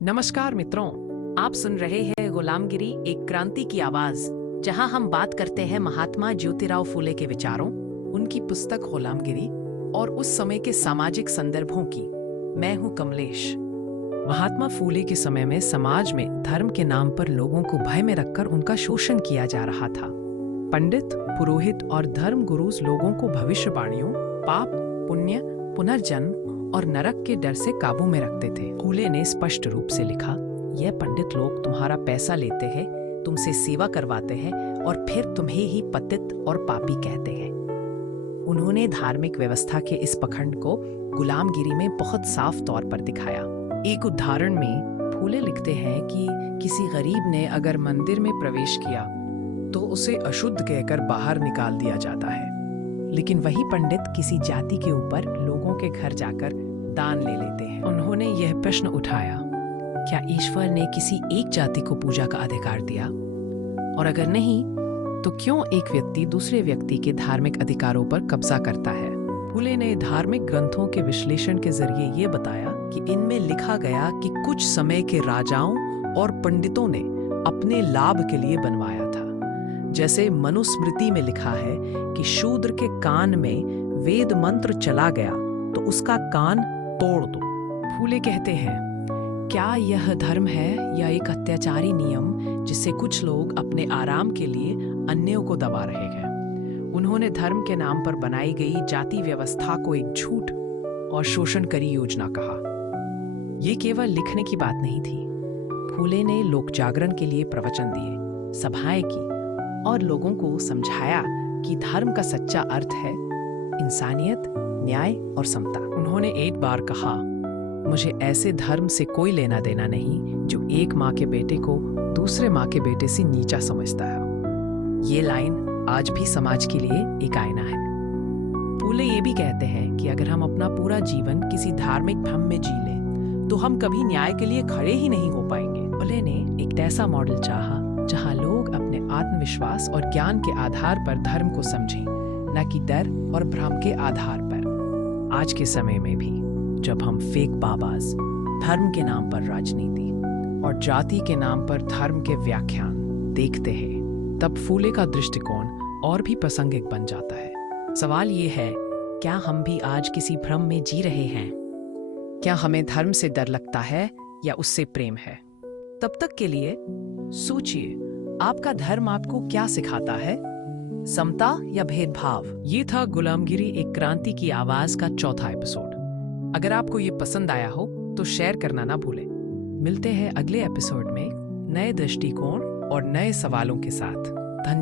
नमस्कार मित्रों, आप सुन रहे हैं गुलामगिरी एक क्रांति की आवाज, जहां हम बात करते हैं महात्मा ज्योतिराव फूले के विचारों, उनकी पुस्तक गुलामगिरी और उस समय के सामाजिक संदर्भों की। मैं हूं कमलेश। महात्मा फूले के समय में समाज में धर्म के नाम पर लोगों को भय में रखकर उनका शोषण किया जा रहा था। पंडित, पुरोहित और धर्म गुरुज लोगों को भविष्यवाणियों, पाप, पुण्य, पुनर्जन्म और नरक के डर से काबू में रखते थे। फूले ने स्पष्ट रूप से लिखा, यह पंडित लोग तुम्हारा पैसा लेते हैं, तुमसे सेवा करवाते हैं और फिर तुम्हें ही पतित और पापी कहते हैं। उन्होंने धार्मिक व्यवस्था के इस पखंड को गुलामगिरी में बहुत साफ तौर पर दिखाया। एक उदाहरण में फूले लिखते हैं कि किसी गरीब ने अगर मंदिर में प्रवेश किया तो उसे अशुद्ध कहकर बाहर निकाल दिया जाता है, लेकिन वही पंडित किसी जाति के ऊपर लोगों के घर जाकर दान ले लेते हैं। उन्होंने यह प्रश्न उठाया, क्या ईश्वर ने किसी एक जाति को पूजा का अधिकार दिया? और अगर नहीं, तो क्यों एक व्यक्ति दूसरे व्यक्ति के धार्मिक अधिकारों पर कब्जा करता है? फूले ने धार्मिक ग्रंथों के विश्लेषण के जरिए ये बताया कि इनमें लिखा गया कि कुछ समय के राजाओं और पंडितों ने अपने लाभ के लिए बनवाया था। जैसे मनुस्मृति में लिखा है कि शूद्र के कान में वेद मंत्र चला गया तो उसका कान तोड़ दो। फूले कहते हैं, क्या यह धर्म है या एक अत्याचारी नियम जिससे कुछ लोग अपने आराम के लिए अन्यों को दबा रहे हैं? उन्होंने धर्म के नाम पर बनाई गई जाति व्यवस्था को एक झूठ और शोषणकारी योजना कहा। ये केवल लिखने की बात नहीं थी। फूले ने लोक जागरण के लिए प्रवचन दिए, सभाएं की और लोगों को समझाया कि धर्म का सच्चा अर्थ है इंसानियत, न्याय और समता। उन्होंने एक बार कहा, मुझे ऐसे धर्म से कोई लेना देना नहीं जो एक माँ के बेटे को दूसरे माँ के बेटे से नीचा समझता है। ये लाइन आज भी समाज के लिए एक आईना है। फूले ये भी कहते हैं कि अगर हम अपना पूरा जीवन किसी धार्मिक भ्रम में जी लें तो हम कभी न्याय के लिए खड़े ही नहीं हो पाएंगे। फूले ने एक ऐसा मॉडल चाहा जहां लोग अपने आत्मविश्वास और ज्ञान के आधार पर धर्म को समझें, न कि डर और भ्रम के आधार पर। आज के समय में भी जब हम फेक बाबाज, धर्म के नाम पर राजनीति और जाति के नाम पर धर्म के व्याख्यान देखते हैं, तब फूले का दृष्टिकोण और भी प्रासंगिक बन जाता है। सवाल ये है, क्या हम भी आज किसी भ्रम में जी रहे हैं? क्या हमें धर्म से डर लगता है या उससे प्रेम है? तब तक के लिए सोचिए, आपका धर्म आपको क्या सिखाता है, समता या भेदभाव? ये था गुलामगिरी एक क्रांति की आवाज का चौथा एपिसोड। अगर आपको ये पसंद आया हो तो शेयर करना ना भूलें। मिलते हैं अगले एपिसोड में नए दृष्टिकोण और नए सवालों के साथ।